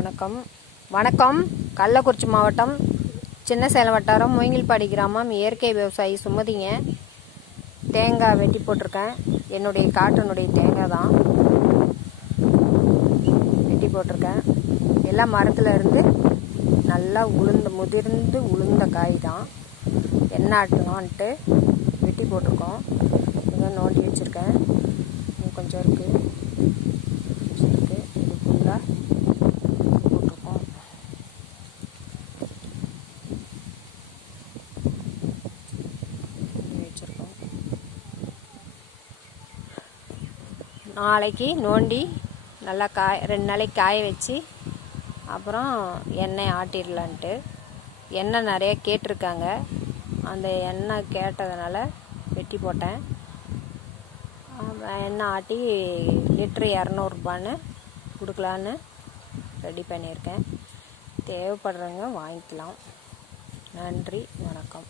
வணக்கம். கள்ளக்குறிச்சி மாவட்டம் சின்னசேலம் வட்டாரம் மூங்கில்பாடி கிராமம். இயற்கை விவசாயி சுமதிங்க. தேங்காய் வெட்டி போட்டிருக்கேன். என்னுடைய காட்டினுடைய தேங்காய் தான் வெட்டி போட்டிருக்கேன். எல்லாம் மரத்தில் இருந்து நல்லா முதிர்ந்து உளுந்த காய் தான். என்ன ஆட்டலான்ட்டு வெட்டி போட்டிருக்கோம். இங்கே நோண்டி வச்சுருக்கேன். கொஞ்சம் இருக்குது. இது ஃபுல்லாக போட்டிருக்கோம். வச்சுருக்கோம். நாளைக்கு நோண்டி நல்லா 2 நாளைக்கு காய வச்சு அப்புறம் எண்ணெய் ஆட்டிடலான்ட்டு. எண்ணெய் நிறைய கேட்டிருக்காங்க. அந்த எண்ணெய் கேட்டதுனால வெட்டி போட்டேன். எண்ணெய் ஆட்டி லிட்ரு 200 ரூபான்னு கொடுக்கலான்னு ரெடி பண்ணியிருக்கேன். தேவைப்படுறவங்க வாங்கிக்கலாம். நன்றி, வணக்கம்.